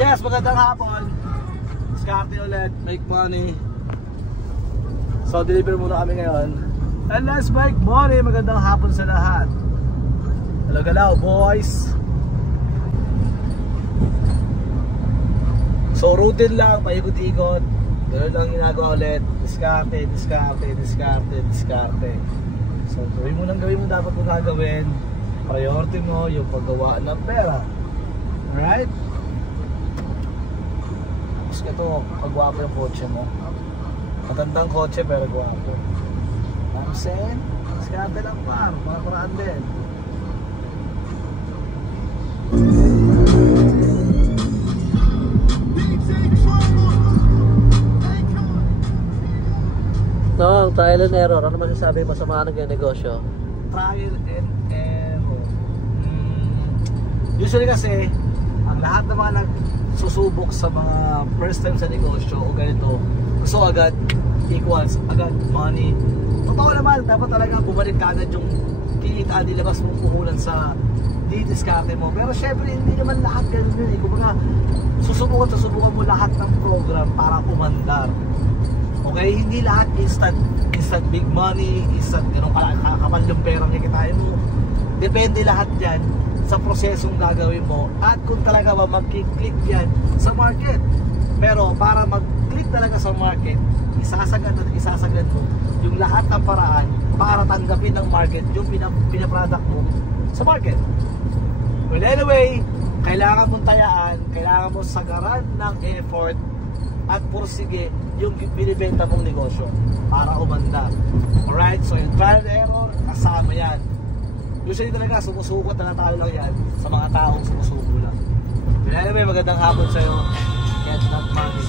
Yes, magandang hapon. Diskarte ulit, make money. So, deliver muna kami ngayon. And let's make money. Magandang hapon sa lahat. Hello, boys. So, routine lang, paikot-ikot. Ganoon lang ginagawa ulit. Diskarte, diskarte, diskarte, diskarte. So, gawin mo dapat mo gagawin. Priority mo yung paggawa ng pera. Alright? Tapos ito, pagwapo yung kotse mo. Matandang kotse pero gwapo. I'm saying, diskarte lang par, mga paraan din. No, trial and error. Ano masasabi mo sa mga nag-negosyo? Trial and error. Usually kasi, ang lahat ng mga nagsusubok sa mga first time sa negosyo o ganito, gusto agad equals, agad money. Totoo naman, dapat talaga bumalik ka agad yung kita, dilabas mong puhunan sa didiskarte mo. Pero syempre, hindi naman lahat ganun yun. Kumbaga, susubukan mo lahat ng program para umandar. Okay, hindi lahat instant big money, instant ganun kapal yung perang kikitain mo. Depende lahat yan sa prosesong gagawin mo at kung talaga ba mag-click yan sa market. Pero para mag-click talaga sa market, isasagad mo yung lahat ng paraan para tanggapin ng market yung pinaproduct mo sa market. Well, anyway, kailangan mong tayaan, kailangan mong sagaran ng effort at pursige yung binibenta mong negosyo para umandar. Alright, so yung trial and error, kasama yan. Usually talaga, sumusukot na tayo lang yan sa mga taong sumusuko lang. Anyway, magandang hapon sa'yo. Get that money.